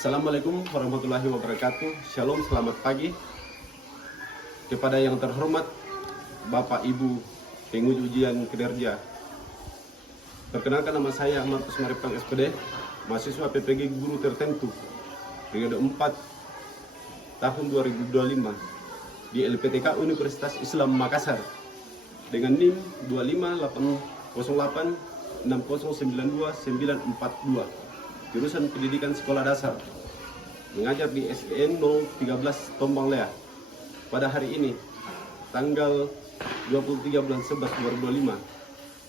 Assalamualaikum warahmatullahi wabarakatuh. Shalom, selamat pagi. Kepada yang terhormat Bapak Ibu penguji ujian kinerja, perkenalkan nama saya Markus Maripang SPD, mahasiswa PPG Guru Tertentu periode 4 tahun 2025 di LPTK Universitas Islam Makassar dengan NIM 25886092942, jurusan Pendidikan Sekolah Dasar, mengajar di SDN 013 Tombang Lea. Pada hari ini, tanggal 23 bulan 11 2025,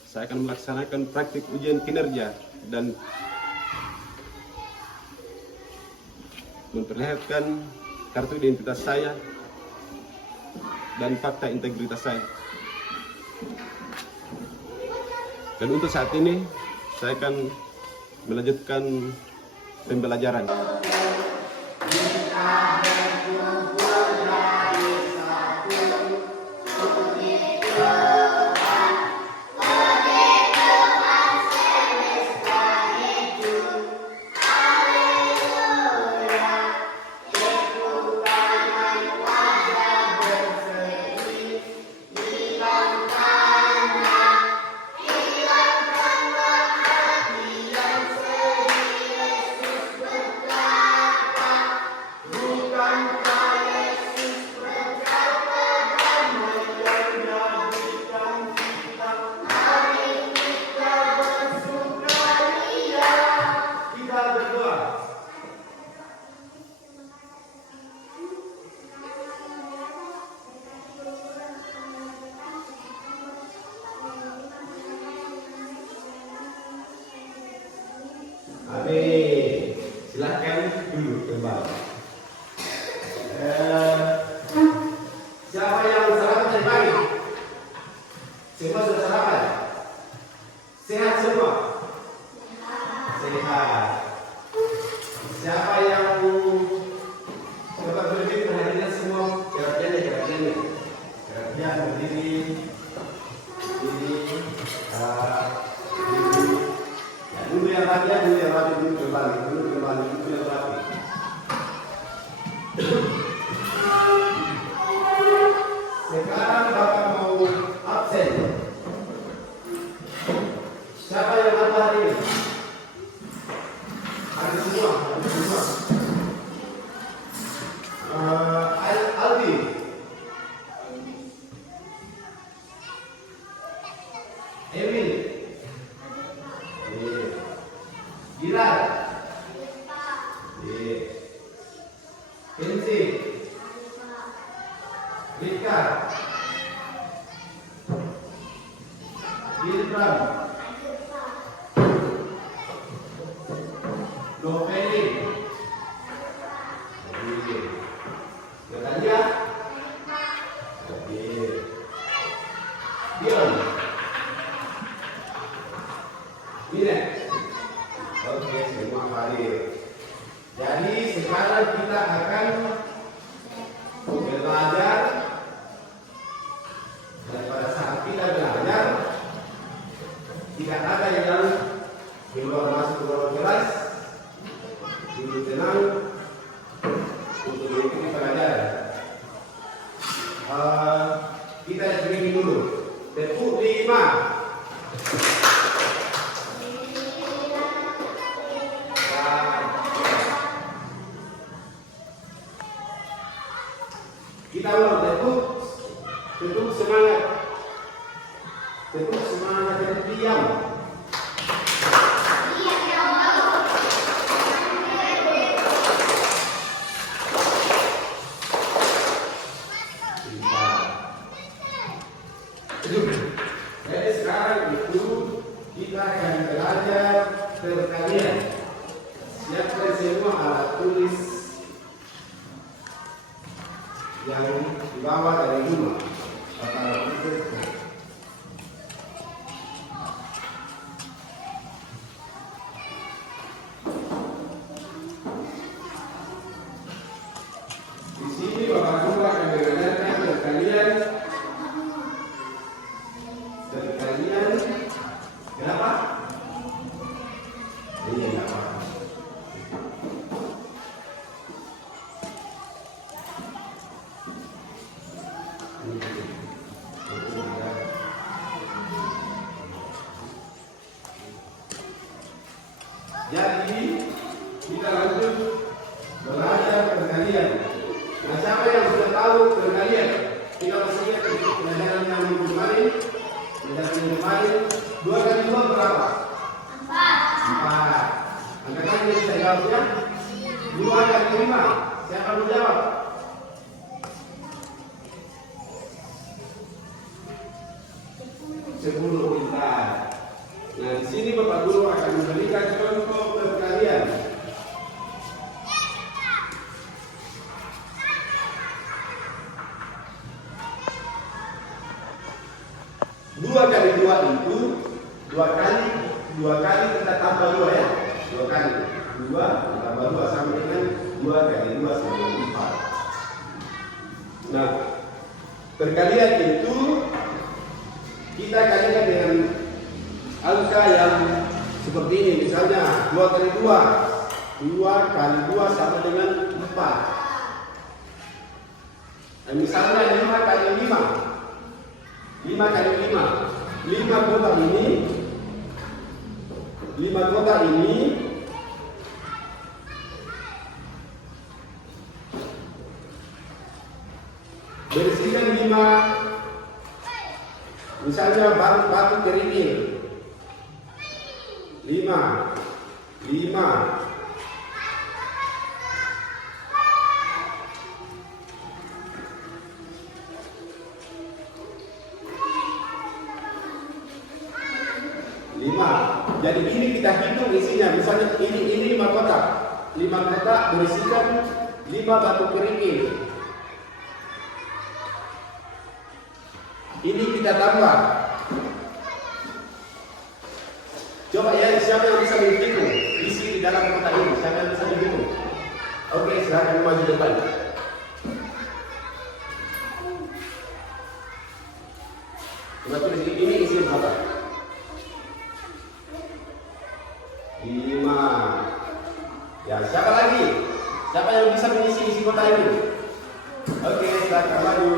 saya akan melaksanakan praktik ujian kinerja dan memperlihatkan kartu identitas saya dan fakta integritas saya. Dan untuk saat ini, saya akan melanjutkan pembelajaran. Silahkan duduk kembali. Siapa yang sarapan tadi pagi? Semua sudah sarapan? Sehat semua? Sehat. Siapa yang coba berdiri perhatikan semua kerjanya kerja berdiri ini dulu yang rapi dulu kembali dulu yang rapi. Sekarang Bapak mau absen. Siapa yang ada hari ini? Ada semua. Aldi. Emil. Bilal. Kenzi. Rika. Gilbran. Noveli. Natalia. Dion. Minek. Oke, semua hadir. Jadi sekarang kita akan belajar, dan pada saat kita belajar tidak ada yang keluar masuk ke dalam kelas. Duduk tenang untuk mengikuti pelajaran. Kita screening dulu. Tepuk 5. Kita ulang, tepuk semangat, dan diam. Jadi sekarang itu kita akan belajar pertanian. Siapkan semua alat tulis yang dibawa dari rumah. Di sini Bapak Guru akan mengajarkan pertanian. Kenapa? Iya, kenapa? jawabnya? 2 kali 5. Siapa mau jawab? 10 pintar. Nah, di sini Bapak Guru akan memberikan contoh perkalian. 2 kali 2 itu 2 kali kita tambah 2 ya. 2 kali 2 tambah 2 sama dengan 2 kali 2 sama dengan 4. Nah, perkalian itu kita kalikan dengan angka yang seperti ini. Misalnya 2 kali 2 kali 2 sama dengan 4. Nah, misalnya 5 kali 5 kali 5 kotak ini 5 kotak ini bersihkan 5 misalnya batu kerikil 5 jadi ini kita hitung isinya. Misalnya ini 5 kotak. 5 kotak berisikan 5 batu kerikil. Ini kita tambah. Coba ya, siapa yang bisa menghitung isi di dalam kotak ini? Siapa yang bisa menghitung? Oke, silakan maju depan. Coba tulis ini isi berapa? 5. Ya, siapa lagi? Siapa yang bisa mengisi isi kotak ini? Oke, silakan maju.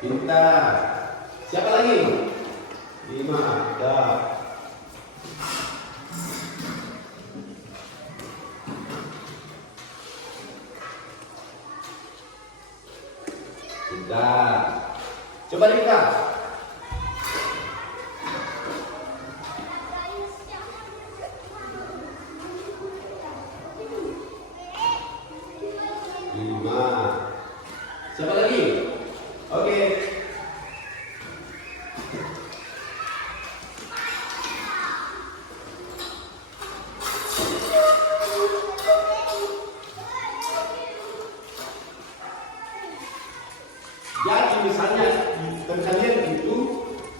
Pintar. Siapa lagi? 5. Dah. Pintar. Coba lihat. Siapa lagi? Oke. Jadi misalnya perkalian itu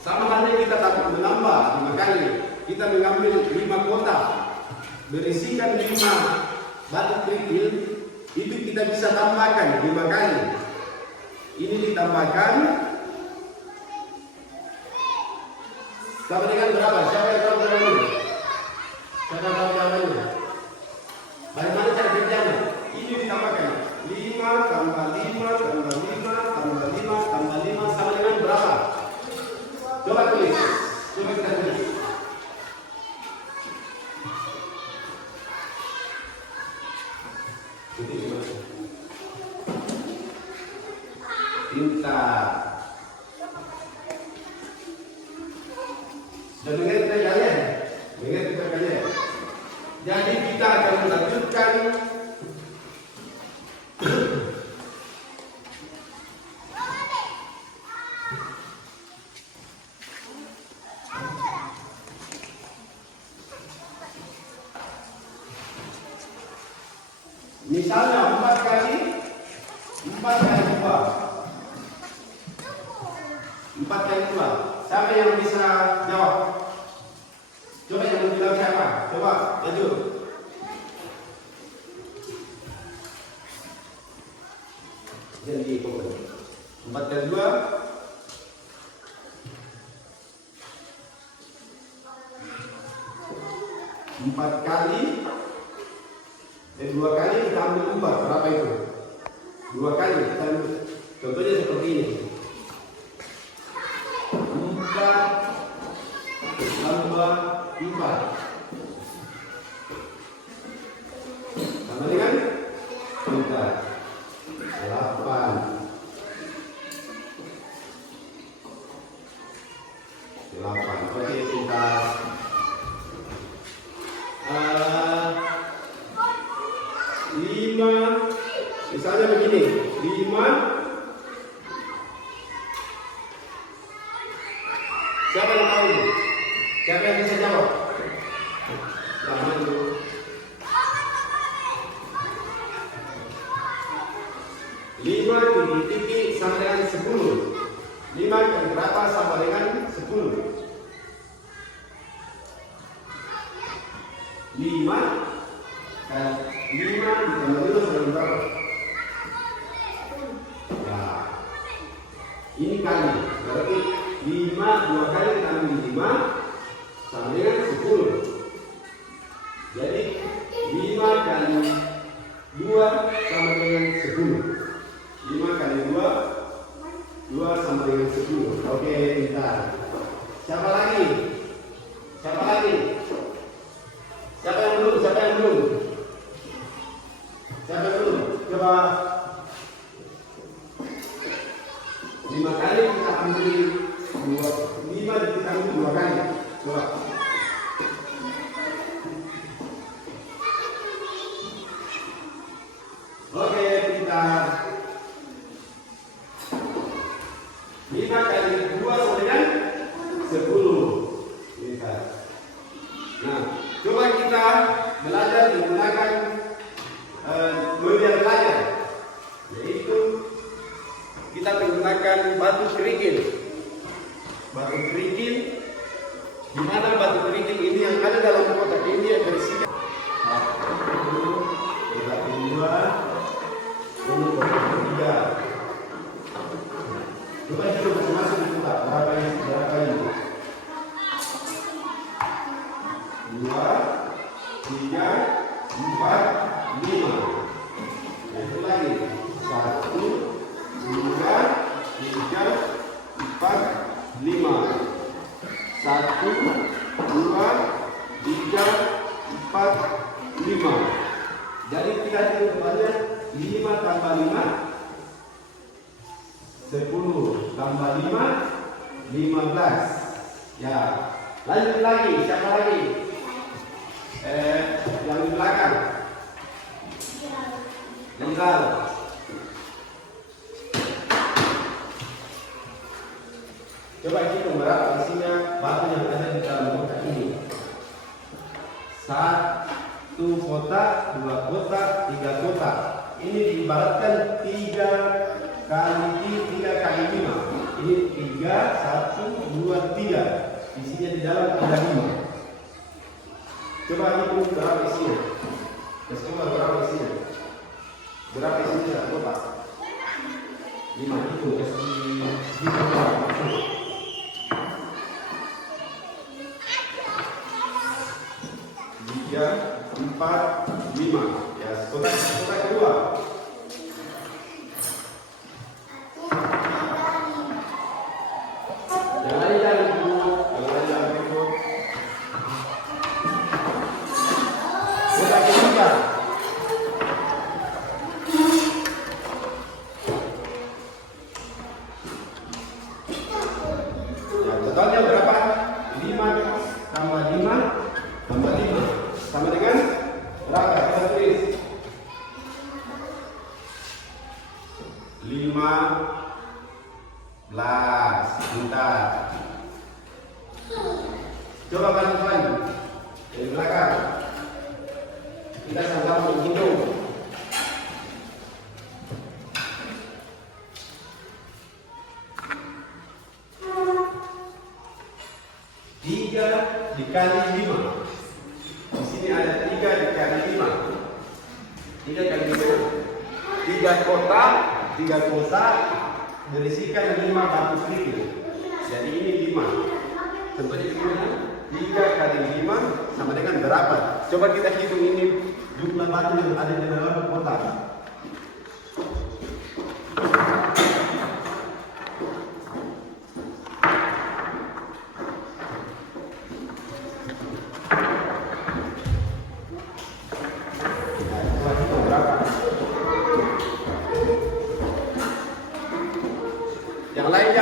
sama halnya kita menambah 5 kali. Kita mengambil 5 kotak berisikan 5 batu kerikil, itu kita bisa tambahkan 5 kali. Ini ditambahkan sama dengan berapa? Siapa yang tahu jawabannya? Siapa yang tahu jawabannya? Bagaimana cara kerjanya? Ini ditambahkan 5 tambah 5 tambah 5 tambah 5 tambah 5 sama dengan berapa? Coba tulis. Coba kita tulis. Pintar. Sudah mengerti kalian? Mengerti kalian? Jadi kita akan melanjutkan misalnya 4 kali 2 4 kali 2. Siapa yang bisa jawab? Coba yang bilang siapa? Coba maju. Jadi 4 kali 2 4 kali 2 kali kita ambil 4. Berapa itu? 2 kali kita ambil. Contohnya seperti ini. 4 tambah 4 sama dengan 8. 8. Oke, pintar. Lima, misalnya begini, 5. Siapa yang tahu? Siapa yang bisa jawab? Lama dulu. 5 titik sama dengan 10. 5 kali berapa sama dengan 10? 5 kali 5 ditambah 5 sama dengan berapa? Nah, ini kali, berarti 5 2 kali ditambah 5 sama dengan 10. Jadi 5 kali 2 sama dengan 10. 5 kali 2 sama dengan 10. Oke, pintar. Siapa lagi? Siapa lagi? Siapa yang belum? Siapa yang belum? Siapa yang belum? Coba 5 kali kita ambil 2. 5 kita ambil 2 kali. Coba. Oke, pintar. 5 kali 2 sama dengan 10. Pintar. Nah, coba kita belajar menggunakan media belajar, yaitu kita menggunakan batu kerikil. Batu kerikil, di mana batu kerikil ini yang ada dalam kotak ini yang berisikan 1, 2, 3. Coba itu masing-masing kita berapa ini? 2, 3, 4, 5. Itu lagi 1, 2, 3, 4, 5. 1, 2, 3, 4, 5. Jadi kita hitungannya 5 tambah 5 10 tambah 5 15. Ya, lanjut lagi. Siapa lagi? Yang di belakang. Jenderal. Coba kita berapa isinya batu yang ada di dalam kotak ini. 1 kotak, 2 kotak, 3 kotak. Ini diibaratkan 3 kali 5. Ini 3, 1, 2, 3. Isinya di dalam ada 5. Coba hitung berapa isinya. Coba berapa isinya. Berapa isinya satu kotak? 5 itu di kotak. 3, 4, 5. Ya, kotak kedua. Totalnya berapa? 5 tambah 5 tambah 5 sama dengan berapa? Kita tulis 15. Bentar. Coba bantu-bantu dari belakang. Kita sama-sama menghitung. 3 dikali 5. Di sini ada 3 dikali 5. 3 kali 5. 3 kotak berisikan 5 batu kerikil. Jadi ini 5. Contohnya gimana? 3 kali 5 sama dengan berapa? Coba kita hitung ini jumlah batu yang ada di dalam kotak. Yang lain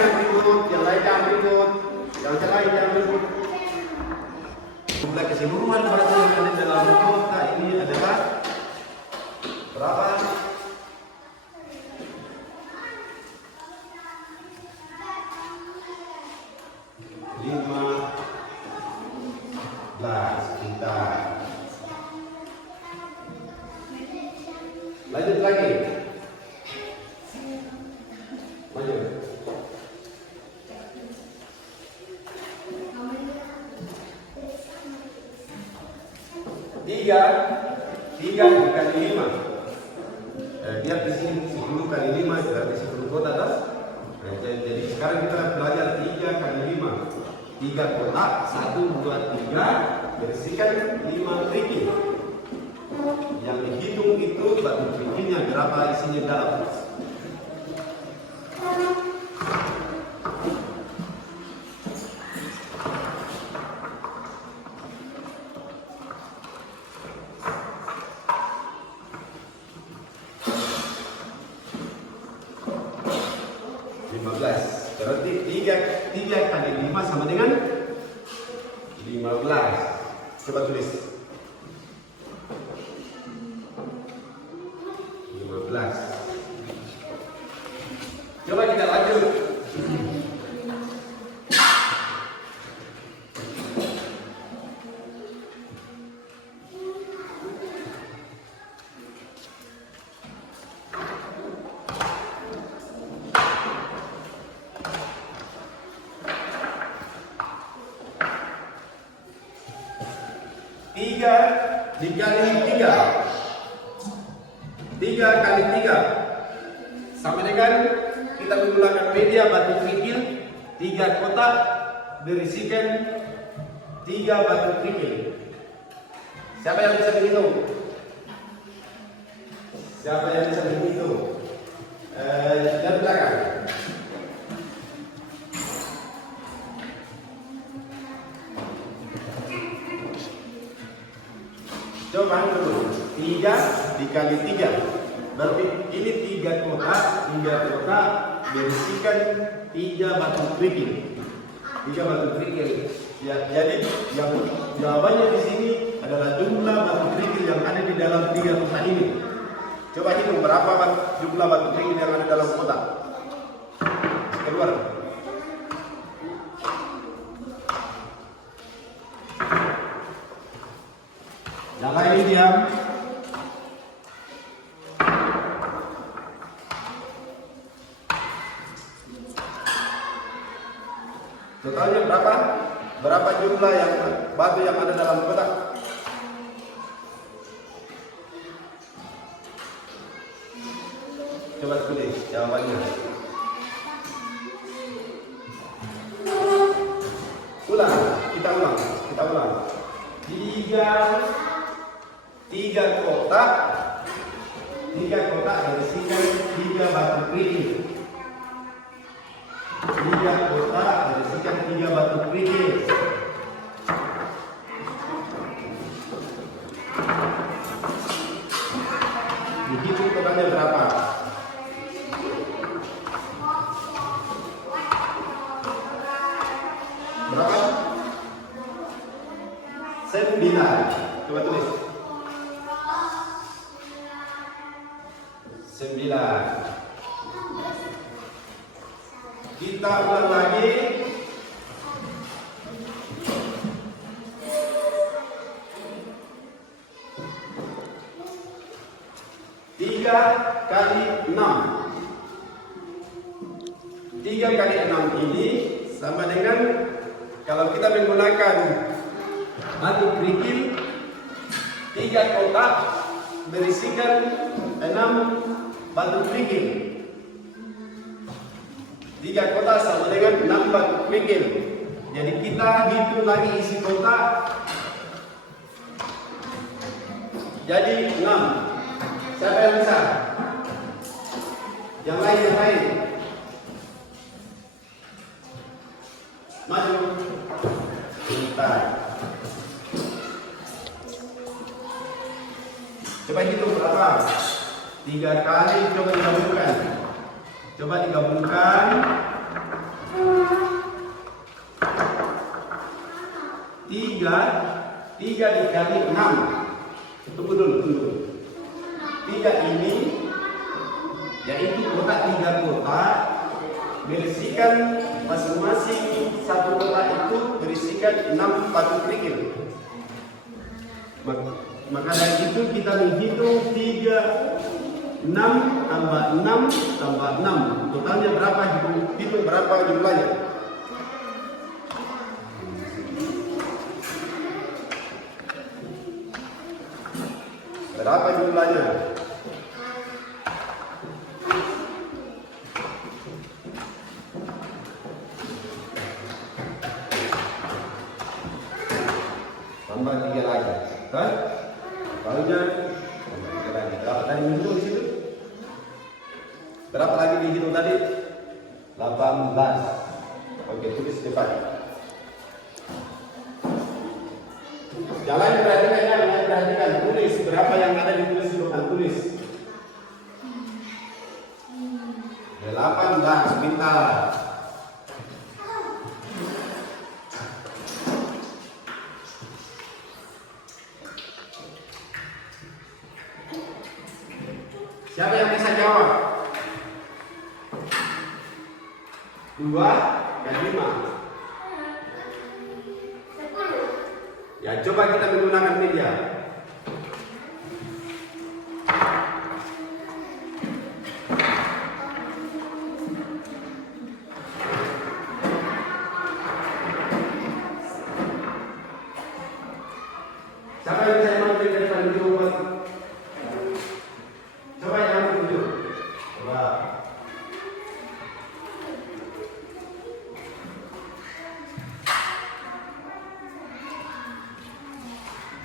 jangan ribut. Yang lain yang jumlah keseluruhan batu yang ada dalam kota ini adalah berapa? Kita lanjut lagi, maju. Tiga dikali 5. Lihat di sini 10 kali 5 berarti 10 kota dah. Jadi sekarang kita belajar 3 kali 5. 3 kotak, 1, 2, 3, bersihkan 5 kerikil. Yang dihitung itu batu kerikilnya berapa isinya dalam. Berarti 3 kali 5 sama dengan 15. Coba tulis 15. Coba kita lanjut. Tiga kali 3 sama dengan kita menggunakan media batu kerikil 3 kotak berisikan 3 batu kerikil. Siapa yang bisa menghitung? Dari belakang. Coba dulu 3 dikali 3 berarti ini 3 kotak berisikan 3 batu kerikil. 3 batu kerikil. Ya, jadi yang jawabannya di sini adalah jumlah batu kerikil yang ada di dalam 3 kotak ini. Coba hitung berapa jumlah batu kerikil yang ada dalam kotak. Keluar. Yang lain diam. Totalnya berapa? Berapa jumlah yang batu yang ada dalam kotak? Coba tulis jawabannya. Kita ulang. 3 kotak berisikan 3 batu kerikil. 3 kotak berisikan 3 batu kerikil. Dihitung totalnya berapa? Berapa? 9. Coba tulis. 9. Kita ulang lagi. 3 kali 6. 3 kali 6 ini sama dengan kalau kita menggunakan batu kerikil 3 kotak berisikan 6 batu kerikil. 3 kotak sama dengan 6 batu kerikil. Jadi kita hitung lagi isi kotak. Jadi 6. Siapa yang bisa? Yang lain. Maju. Pintar. Coba hitung berapa? 3 kali, coba digabungkan. 3 dikali 6. Tunggu dulu. 3 ini yaitu kotak 3 kotak berisikan masing-masing satu kotak itu berisikan 6 batu kerikil. Maka dari itu kita menghitung 6 tambah 6 tambah 6. Totalnya berapa? Hitung berapa jumlahnya? Berapa jumlahnya? Tambah 3 lagi. Kan? Barunya tambah 3 lagi. Berapa tadi dihitung di situ? Berapa lagi dihitung tadi? 18. Oke, tulis cepat. Jangan perhatikan, tulis berapa yang ada ditulis di bukan tulis. 18, pintar. Siapa yang bisa jawab? 2 dan 5. Ya, coba kita menggunakan media. Siapa yang bisa mengambil dari panjang? Coba yang ambil tunjuk. Coba.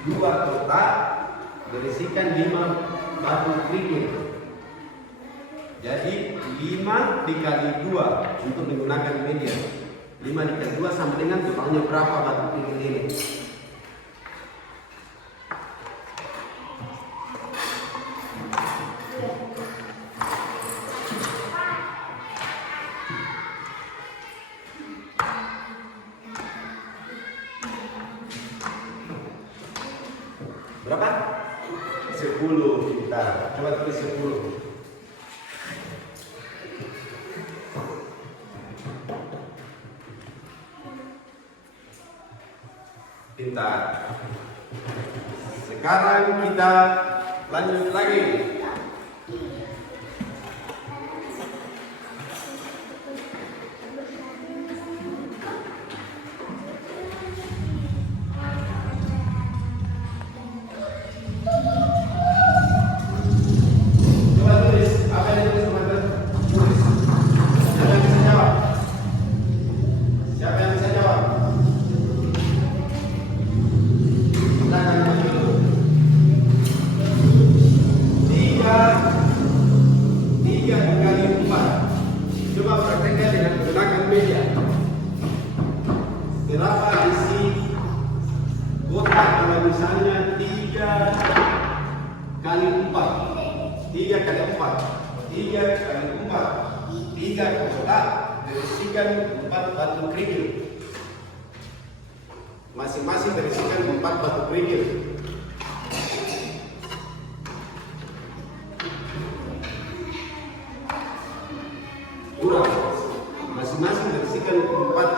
Dua kotak berisikan 5 batu kerikil. Jadi 5 dikali 2 untuk menggunakan media. 5 dikali 2 sama dengan totalnya berapa batu kerikil ini? Berapa? 10 kita. Coba tulis 10. Pintar. Sekarang kita lanjut lagi. Berapa isi kotak kalau misalnya 3 kali 4? 3 kali 4. 3 kali 4. 3 kotak berisikan 4 batu kerikil. Masing-masing berisikan 4 batu kerikil. Kurang. Masing-masing berisikan 4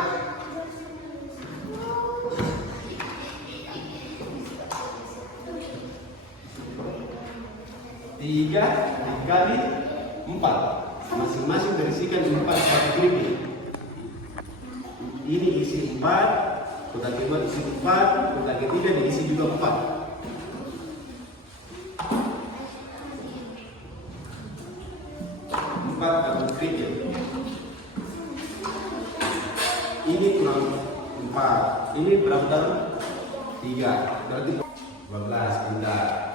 3 dikali 4. Masing-masing berisikan 4 batu kerikil. Ini isi 4, kotak kedua isi 4, kotak ketiga diisi juga 4. 4 batu kerikil. Ini kurang 4. Ini berapa? 3. Berarti 12. Pintar.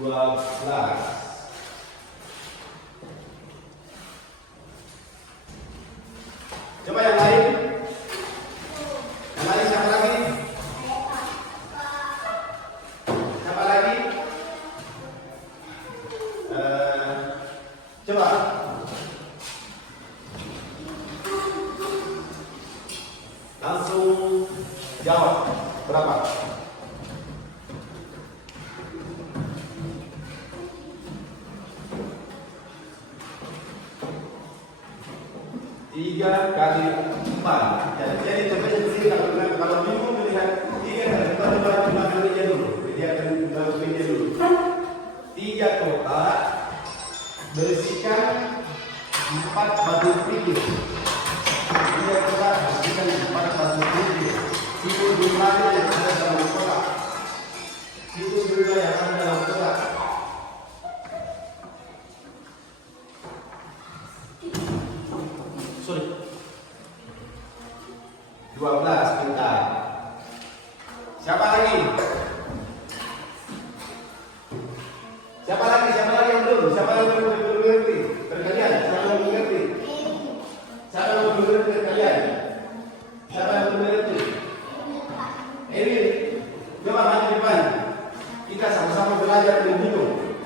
12. Coba yang lain. Yang lain siapa lagi? Siapa lagi? Coba. Jawab. Berapa? Tiga kali 4. Jadi contohnya di sini kalau bingung melihat 3 kali 4 kali dia dulu. Dia akan melakukan dia dulu. 3 kotak berisikan 4 batu kerikil. 3 kotak berisikan 4 batu kerikil. Itu jumlahnya yang ada dalam kotak. Itu jumlah yang ada dalam kotak. Sorry. 12 pintar. Siapa lagi? Siapa lagi yang belum? Siapa yang belum mengerti? Kalian, siapa yang belum mengerti? Siapa yang belum mengerti kalian? Siapa yang belum mengerti? Erwin, coba maju depan. Kita sama-sama belajar menghitung.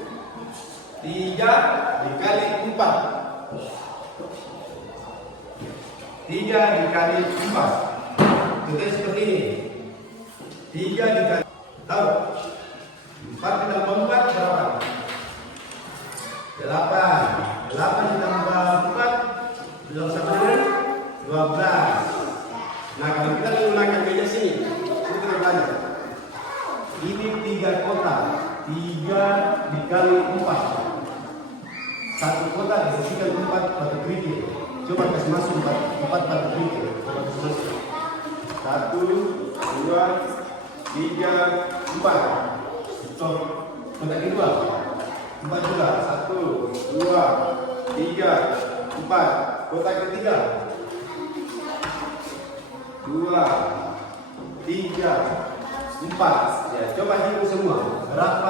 3 dikali 4. 3 dikali 4. Contohnya seperti ini. 3 dikali. Tahu? 4 ditambah 4 berapa? 8. 8 ditambah 4 bilang sama dengan 12. Nah, kalau kita menggunakan meja sini, ini kita belajar. Ini 3 kotak. 3 dikali 4. 1 kotak diisikan 4 batu kerikil. Coba kasih masuk 4 batu kerikil. Coba kasih masuk. 1, 2, 3, 4. So, kotak kedua 4 juga. 1, 2, 3, 4. Kotak ketiga 2, 3, 4. Ya, coba hitung semua. Berapa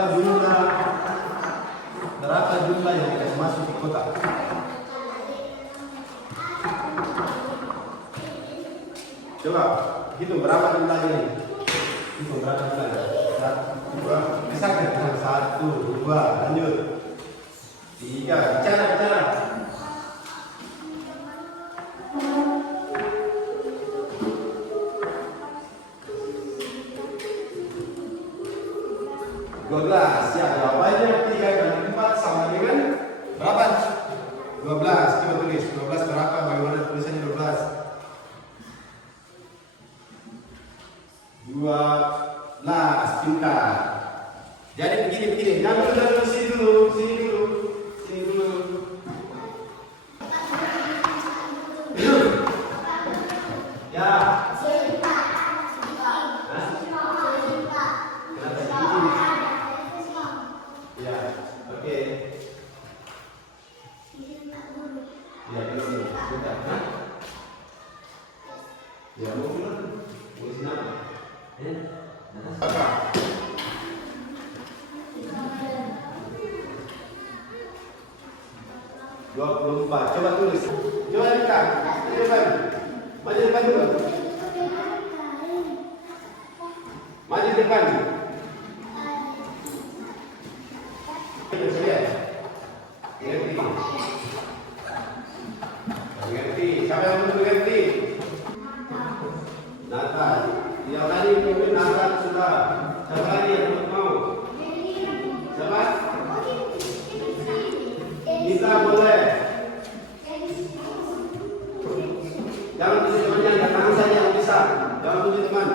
jumlah yang kita masuk di kotak? Coba hitung berapa jumlahnya ini. Hitung berapa jumlahnya. 1, 2, bisa kan? 1, 2, lanjut. 3, bicara. 12. Ya, jawabannya 3 kali 4 sama dengan berapa? 12. Coba tulis 12 berapa? Bagaimana tulisannya 12? 12. Pintar. Jadi begini. Jangan dulu sini dulu. Ya. Ya, oke. Ya, belum. Bentar. Ya, mau pulang. Mau sini apa? Apa? 24. Coba tulis. Coba dekat. Maju depan dulu. Maju depan. Mengerti. Siapa yang belum mengerti? Nathan. Yang tadi mungkin Nathan sudah. Siapa lagi yang belum mau? Siapa? Kita boleh. Jangan tunjuk temannya, tangan saja yang bisa. Jangan tunjuk teman.